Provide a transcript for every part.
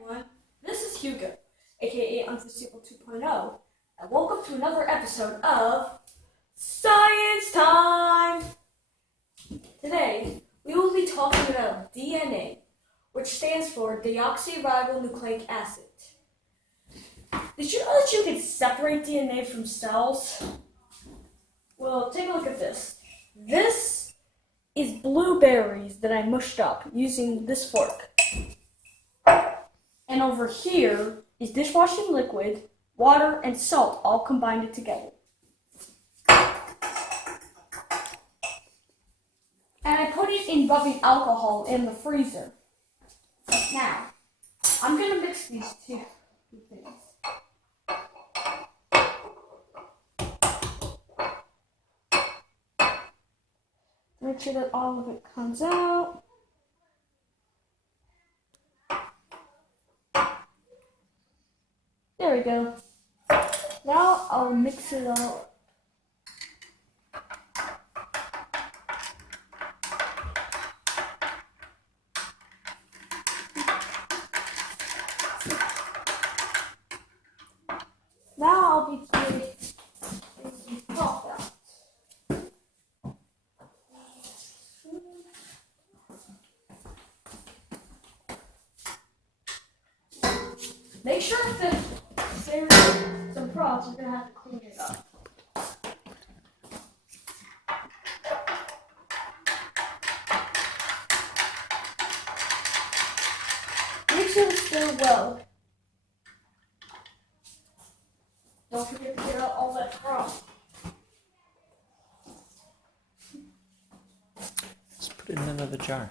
everyone, this is Hugo, aka Unforeseeable 2.0, and welcome to another episode of Science Time! Today, we will be talking about DNA, which stands for deoxyribonucleic acid. Did you know that you can separate DNA from cells? Well, take a look at this. This is blueberries that I mushed up using this fork. And over here is dishwashing liquid, water, and salt all combined together. And I put it in rubbing alcohol in the freezer. Now, I'm going to mix these two things. Make sure that all of it comes out. There we go. Now I'll mix it all. Now I'll be taking some pop out. Make sure that there's some frogs, you're going to have to clean it up. Make sure it's still well. Don't forget to get out all that frog. Let's put it in another jar.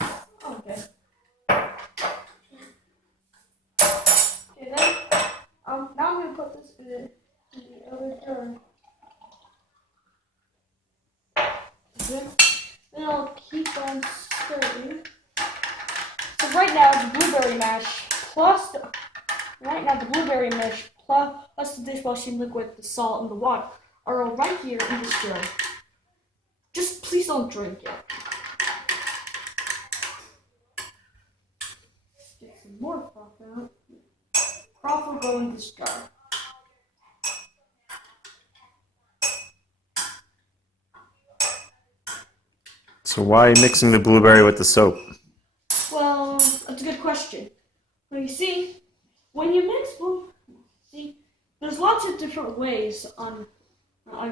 Okay. Now I'm going to put this in the other jar. Then I'll keep on stirring. So right now the blueberry mash plus the dishwashing liquid, the salt, and the water are all right here in this jar. Just please don't drink it. Get some more froth out. Froth will go in this jar. So why mixing the blueberry with the soap? Well, that's a good question. Well, you see, when you mix there's lots of different ways on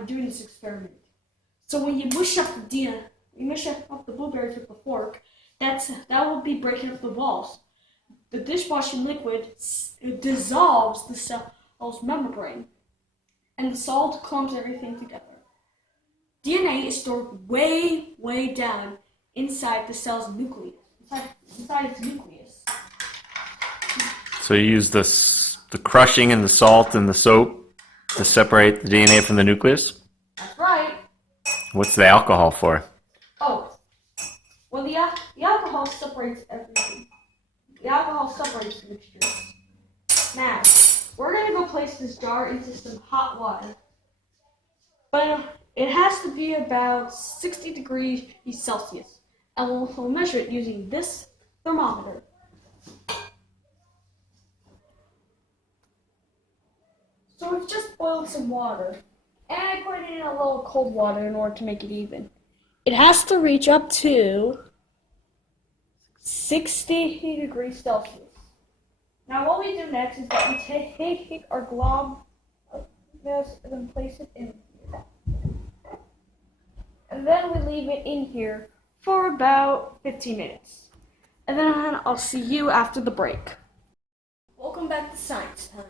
doing this experiment. So when you mush up the blueberries with the fork, that will be breaking up the walls. The dishwashing liquid dissolves the cell's membrane, and the salt clumps everything together. DNA is stored way, way down inside the cell's nucleus, inside its nucleus. So you use the crushing and the salt and the soap to separate the DNA from the nucleus? That's right. What's the alcohol for? Oh, well, the alcohol separates everything. The alcohol separates the mixtures. Now, we're going to go place this jar into some hot water. But it has to be about 60 degrees Celsius. And we'll measure it using this thermometer. So we've just boiled some water. And I put it in a little cold water in order to make it even. It has to reach up to 60 degrees Celsius. Now what we do next is that we take our glob of this and then place it in here. And then we leave it in here for about 15 minutes. And then I'll see you after the break. Welcome back to Science Time.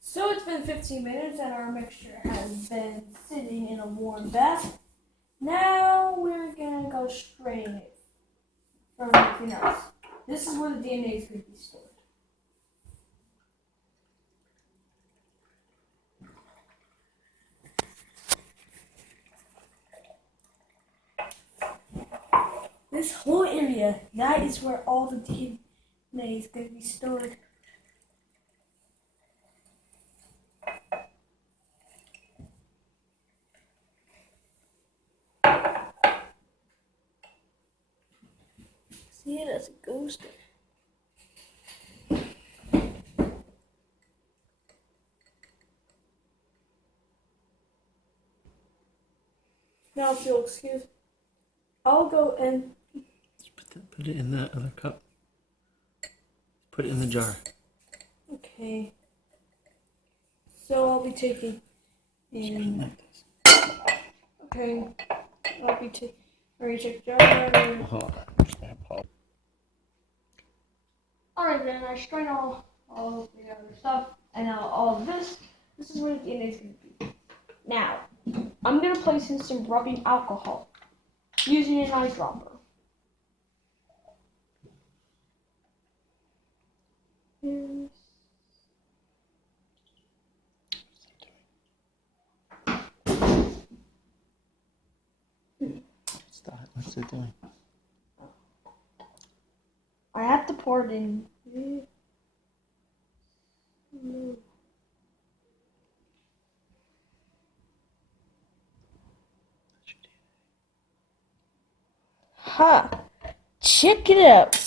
So it's been 15 minutes and our mixture has been sitting in a warm bath. Now we're going to go strain it from anything else. This is where the DNA is going to be stored. This whole area, that is where all the DNA is going to be stored. See it as it goes there. Now, if you'll excuse, I'll go and Put it in that other cup. Put it in the jar. okay. So I'll be taking in. Okay, I'll be taking. Check jar. Alright then, I strain all the other stuff, and now all of this. This is where the DNA is going to be. Now, I'm going to place in some rubbing alcohol using an eyedropper. What's it doing? I have to pour it in. Ha! Check it out.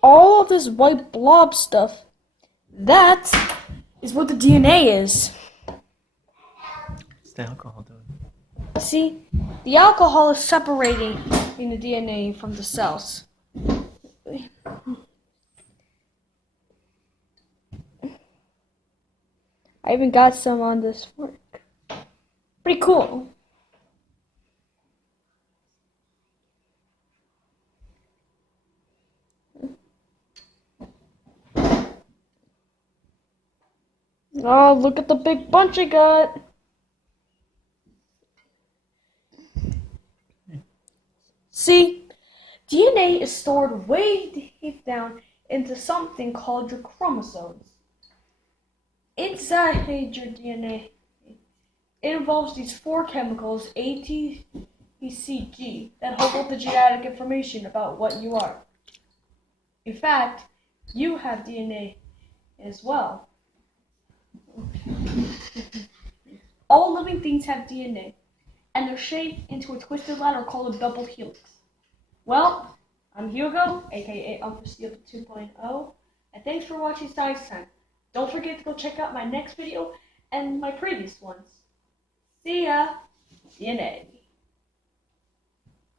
All of this white blob stuff, that is what the DNA is. What's the alcohol doing? See, the alcohol is separating in the DNA from the cells. I even got some on this fork. Pretty cool. Oh, look at the big bunch I got. See, DNA is stored way deep down into something called your chromosomes. Inside your DNA, it involves these four chemicals, A, T, C, G, that hold up the genetic information about what you are. In fact, you have DNA as well. All living things have DNA, and they're shaped into a twisted ladder called a double helix. Well, I'm Hugo, aka Unforeseeable 2.0, and thanks for watching Science Time. Don't forget to go check out my next video and my previous ones. See ya! DNA.